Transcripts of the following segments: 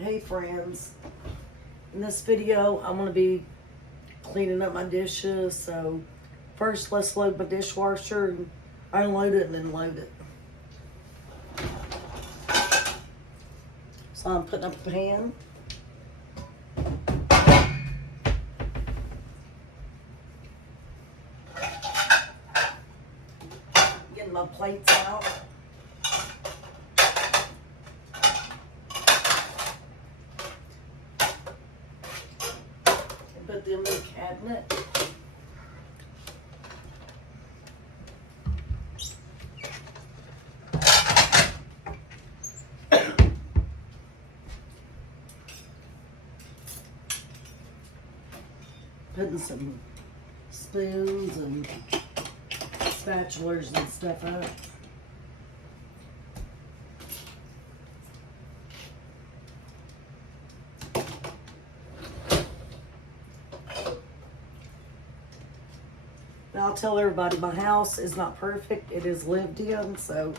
Hey friends, in this video I'm going to be cleaning up my dishes. So first let's load my dishwasher and unload it and then load it. So I'm putting up a pan. Getting my plates out. Put them in the cabinet. Putting some spoons and spatulas and stuff up. Now, I'll tell everybody my house is not perfect. It is lived in, so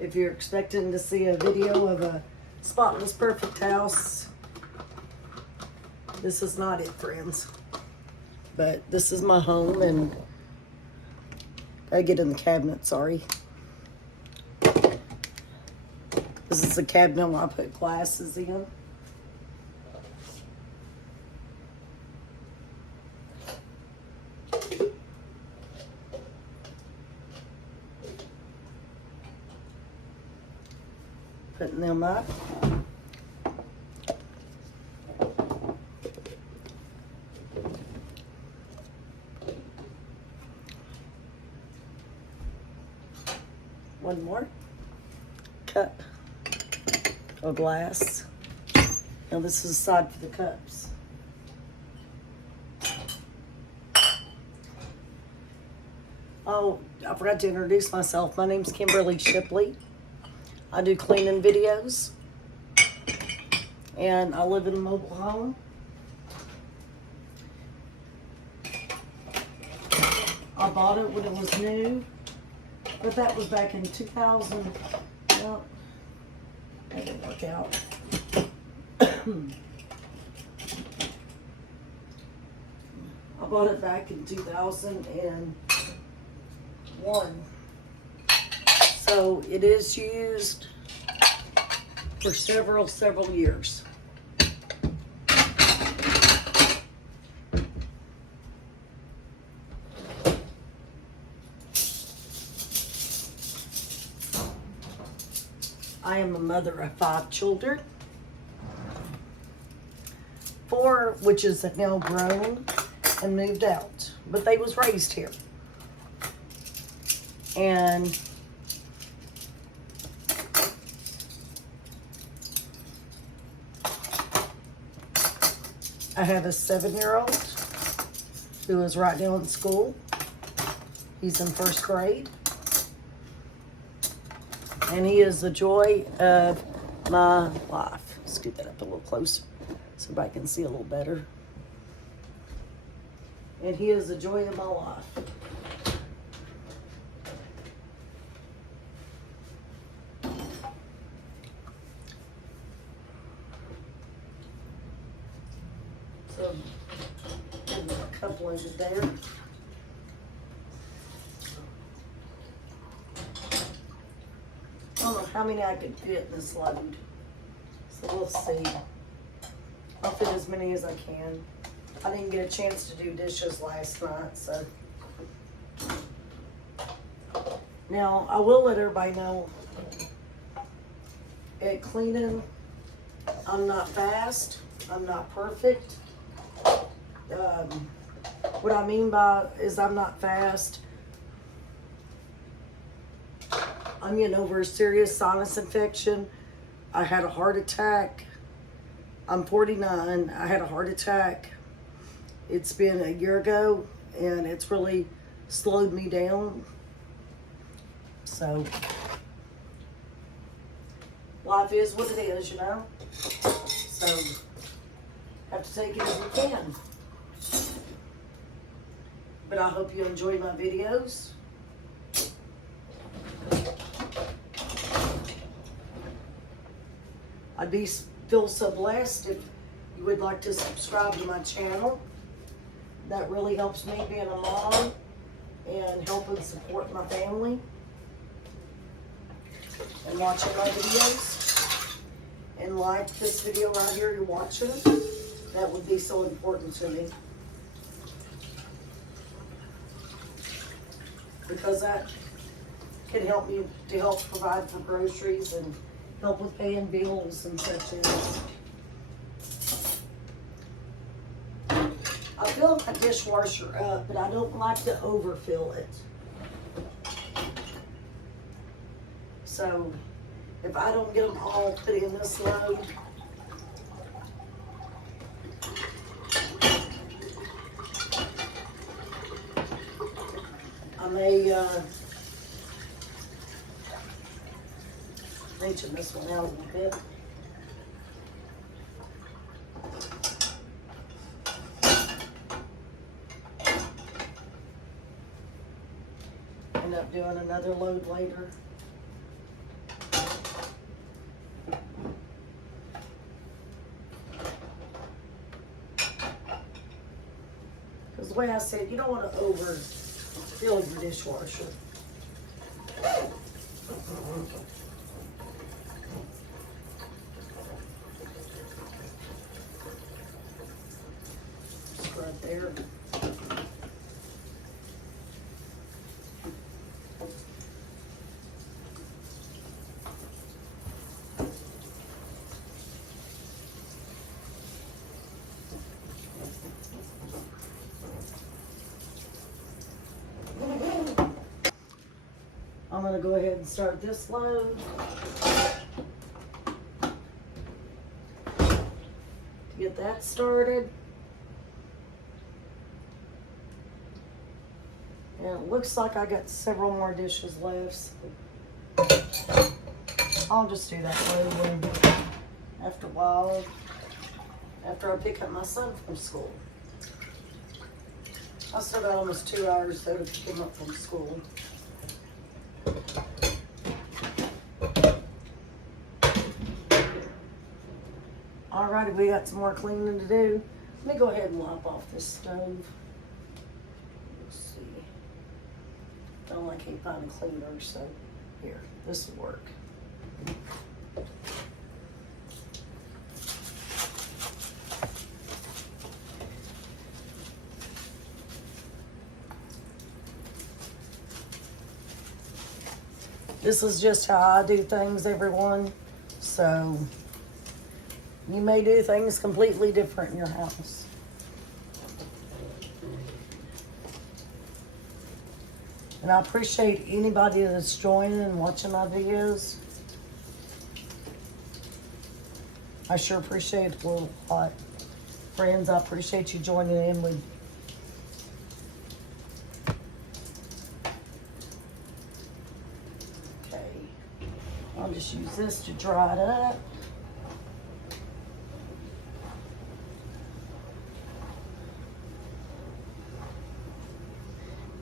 if you're expecting to see a video of a spotless, perfect house, this is not it, friends. But this is my home, and I get in the cabinet, sorry. This is the cabinet where I put glasses in. Putting them up. One more cup or glass. Now this is the side for the cups. Oh, I forgot to introduce myself. My name's Kimberly Shipley. I do cleaning videos, and I live in a mobile home. I bought it when it was new, but that was back in 2000. Well, that didn't work out. I bought it back in 2001. So it is used for several years. I am a mother of 5 children. 4 which is now grown and moved out, but they was raised here. And I have a 7-year-old who is right now in school. He's in 1st grade. And he is the joy of my life. Scoot that up a little closer so everybody can see a little better. And he is the joy of my life. So, a couple of there. I don't know how many I could fit in this load. So we'll see. I'll fit as many as I can. I didn't get a chance to do dishes last night, so. Now, I will let everybody know at cleaning, I'm not fast. I'm not perfect. What I mean by is I'm not fast. I'm getting over a serious sinus infection. I had a heart attack. I'm 49. I had a heart attack. It's been a year ago, and it's really slowed me down. So, life is what it is, you know? So, have to take it as we can. But I hope you enjoy my videos. feel so blessed if you would like to subscribe to my channel. That really helps me being a mom and helping support my family and watching my videos. And like this video right here you're watching. That would be so important to me. Because that can help me to help provide for groceries and help with paying bills and such as. I fill my dishwasher up, but I don't like to overfill it. So if I don't get them all put in this load, I may reaching this one out a little bit. End up doing another load later. Because the way I said, you don't want to overfill your dishwasher. Just right there. I'm going to go ahead and start this load. To get that started. And it looks like I got several more dishes left. I'll just do that load when, after a while, after I pick up my son from school. I still got almost 2 hours though to pick him up from school. Alrighty, we got some more cleaning to do. Let me go ahead and wipe off this stove. Let's see. I can't find a cleaner, so here, this will work. This is just how I do things, everyone. So you may do things completely different in your house. And I appreciate anybody that's joining and watching my videos. I sure appreciate it a lot. Friends, I appreciate you joining in with. Okay. I'll just use this to dry it up.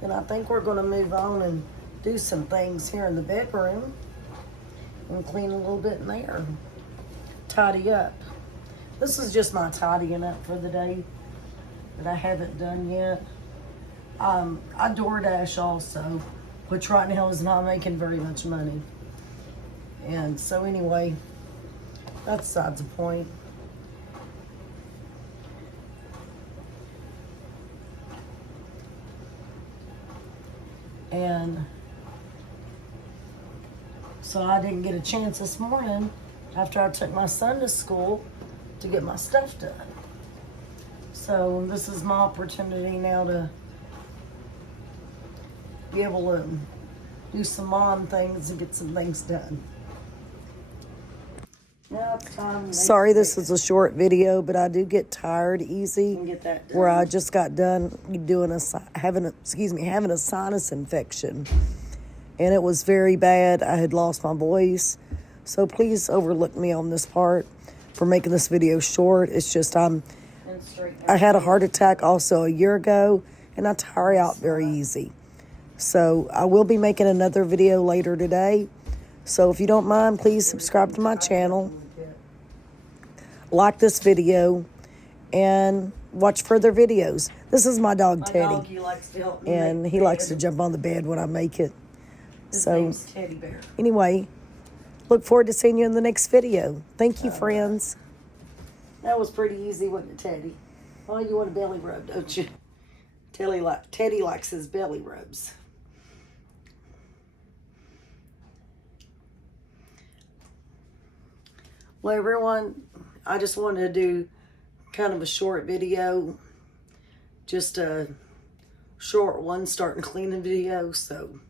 And I think we're going to move on and do some things here in the bedroom and clean a little bit in there. Tidy up. This is just my tidying up for the day that I haven't done yet. I DoorDash also, which right now is not making very much money. And so anyway, that's besides the point. And so I didn't get a chance this morning after I took my son to school to get my stuff done. So this is my opportunity now to be able to do some mom things and get some things done. Now it's time. Sorry, this is a short video, but I do get tired easy. Get that done. Where I just got done having a sinus infection, and it was very bad. I had lost my voice, so please overlook me on this part for making this video short. It's just I had a heart attack also a year ago, and I tire out very easy. So I will be making another video later today. So if you don't mind, please subscribe to my channel. like this video, and watch further videos. This is my dog, Teddy. My doggy likes to help me And make he likes to bed. jump on the bed when I make it. His So name's Teddy Bear. anyway, look forward to seeing you in the next video. Thank you, friends. That was pretty easy, wasn't it, Teddy? Oh, you want a belly rub, don't you? Teddy likes his belly rubs. Well, everyone, I just wanted to do kind of a short video. Just a short one, starting cleaning video. So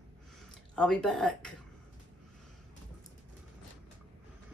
I'll be back.